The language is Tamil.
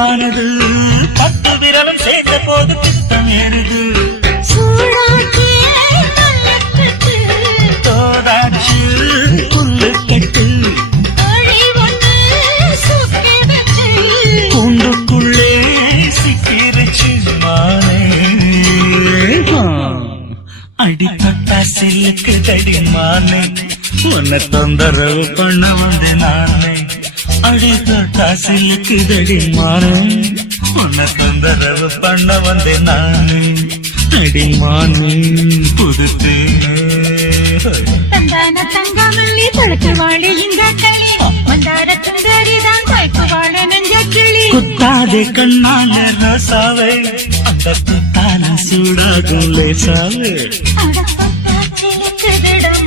சுத்தானது 10 விரலும் சேர்ந்த போது பித்தம் ஏறுது தோதாச்சு புல்லு கட்டு கூண்டுக்குள்ளே சிக்கிருச்சு மானே அடிப்பட்டா சில்லுக்கு தடி மானே உன்னை தொந்தரவு பண்ண வந்து நானே அடிப்பட்டா சில்லுக்கு தடி மானே உன்னை தொந்தரவு பண்ண வந்து நானே அடி மானே புதுத்தே தந்தான தங்கமல்லி தொழுத்து வாழை இந்த களி மந்தார சுந்தரிதான் வாய்ப்பு வாழ நெஞ்ச கிளி குத்தாதே கண்ணான ரசாவே அந்த குத்தான சூடாகும் லேசாவே அடப்பட்டா சிலுக்குதிடும்